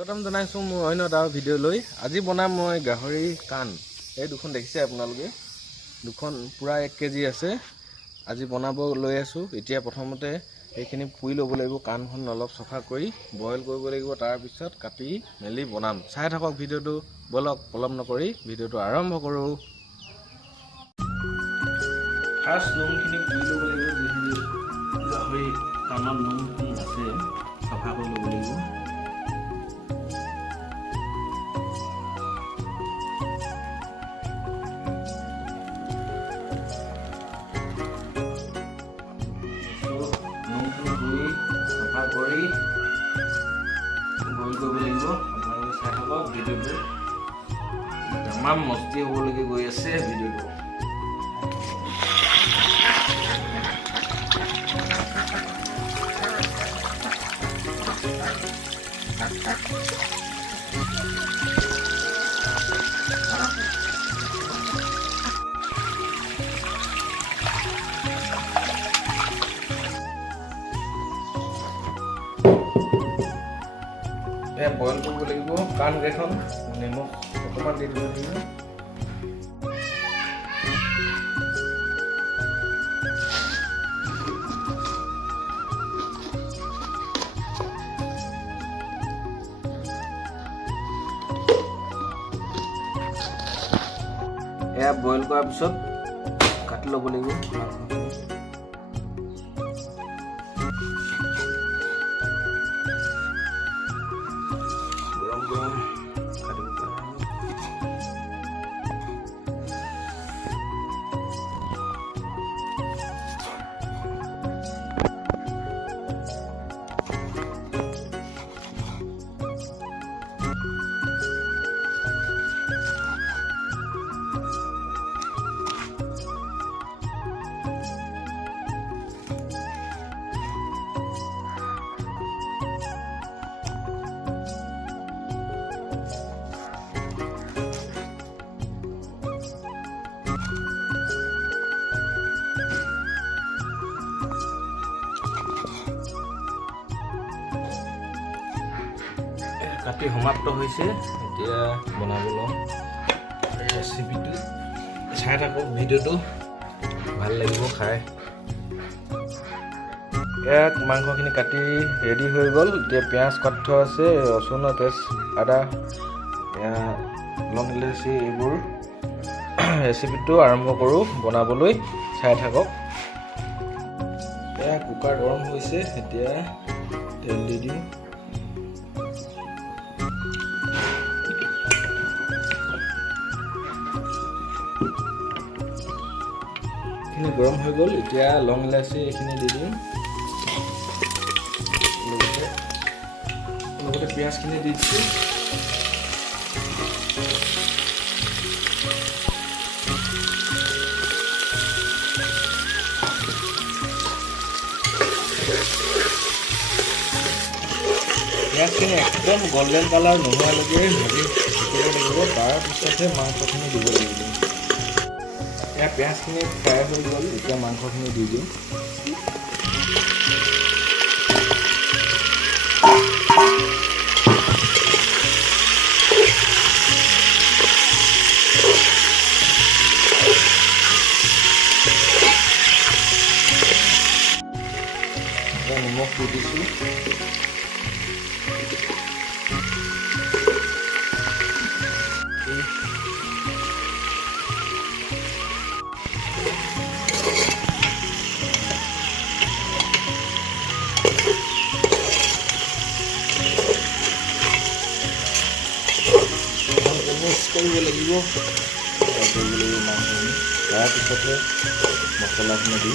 স্বাগতম জনাইছোঁ মোৰ অন্য এটা ভিডিঅ' লৈ। আজি বনাম মই গাহৰি কাণ। এই দুখন দেখিছে আপোনালোকে, দুখন পূৰা 1 কেজি আছে। আজি বনাব লৈ আছোঁ। এতিয়া প্ৰথমতে এইখিনি পুৰি ল'ব লাগিব, কাণখন অলপ চফা কৰি বইল কৰিব লাগিব, তাৰপিছত কাটি মেলি বনাম। চাই থাকক ভিডিঅ'টো, বলক পলম নকৰি ভিডিঅ'টো আৰম্ভ কৰোঁ। ফাৰ্ষ্ট নোমখিনি পুৰি ল'ব লাগিব, যিখিনি গাহৰি কাণত নোমখিনি আছে চফা কৰি ল'ব লাগিব। চফা কৰি বইল কৰিব লাগিব। আপোনালোকে চাই থাকক ভিডিঅ'টো, তামাম মস্তি হ'বলৈকে গৈ আছে ভিডিঅ'টো। বইল কৰিব লাগিব, কাণ কেইখন নিমখ অকণমান দি দিব লাগিব। এয়া বইল কৰাৰ পিছত কাটি ল'ব লাগিব মাংসখিনি। কাটি সমাপ্ত হৈছে, এতিয়া বনাব লওঁ ৰেচিপিটো। চাই থাকক ভিডিঅ'টো, ভাল লাগিব খাই। ইয়াত মাংসখিনি কাটি ৰেডি হৈ গ'ল। এতিয়া পিঁয়াজ কাটি থোৱা আছে, ৰচুন, তেজ, আদা, লং ইলাচি এইবোৰ। ৰেচিপিটো আৰম্ভ কৰোঁ বনাবলৈ, চাই থাকক। এয়া কুকাৰ গৰম হৈছে, এতিয়া তেল দি দিওঁ। গৰম হৈ গ'ল, এতিয়া লং ইলাচি এইখিনি দি দিম, লগতে পিঁয়াজখিনি দি দিছোঁ। পিঁয়াজখিনি একদম গল্ডেন কালাৰ নোহোৱালৈকে ভাজি থাকিব লাগিব, তাৰপিছতহে মাংসখিনি দিব লাগিব। এতিয়া পিঁয়াজখিনি ফ্ৰাই হৈ গ'ল, এতিয়া মাংসখিনি দি দিওঁ। এতিয়া নিমখ দি দিছোঁ। কৰিব লাগিব মাংসখিনি, তাৰপিছতে মছলাখিনি দি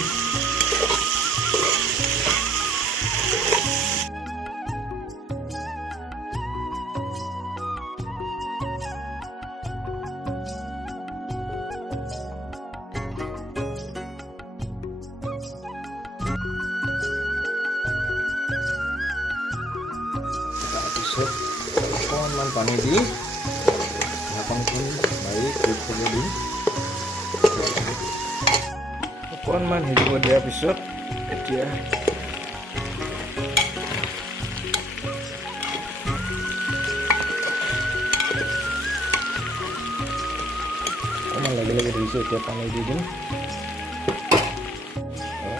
তাৰপিছত অকণমান পানী দি ঢাকনখন মাৰি কুক হ'ব দিম। অকণমান সিজিব দিয়াৰ পিছত এতিয়া একেলগে ধৰিছোঁ। এতিয়া পানী দি দিম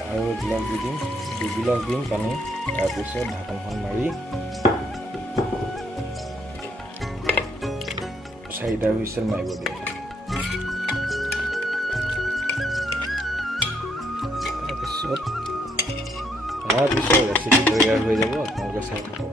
আৰু এগিলাচ দি দিম, 2 গিলাচ দিম পানী। তাৰপিছত ঢাকনখন মাৰি 4টা হুইচেল মাৰিব দিম। তাৰপিছত ৰেচিপি তৈয়াৰ হৈ যাব। আপোনালোকে চাই থাকক।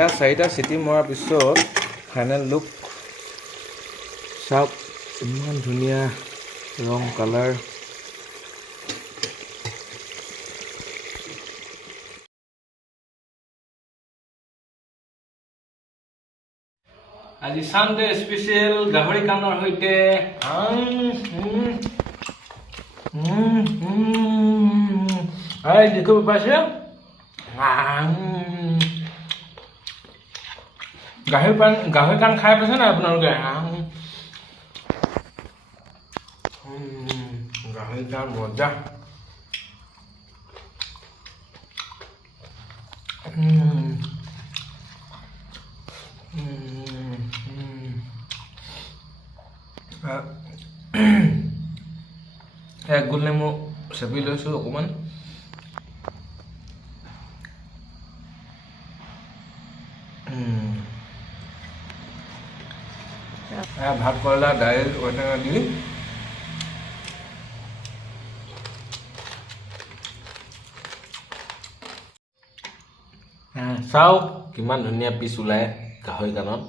এয়া 4টা চিটি মৰাৰ পিছত ফাইনেল লুক চাওক। ইমান ধুনীয়া ৰং কালাৰ। আজি সানডে স্পেচিয়েল গাহৰি কাণৰ সৈতে দেখিব পাইছে গাহৰি কাণ খাই পাইছে না আপোনালোকে? গাহৰি কাণ মজা। গোল নেমু চেপি লৈছোঁ অকণমান। ভাত কেৰেলা, দাইল, ঔটেঙা দি চাওক কিমান ধুনীয়া পিচ ওলায় গাহৰি কাণত।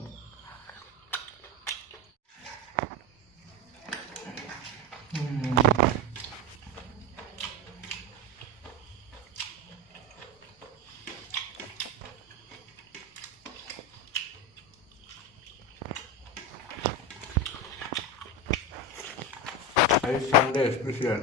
Sunday special.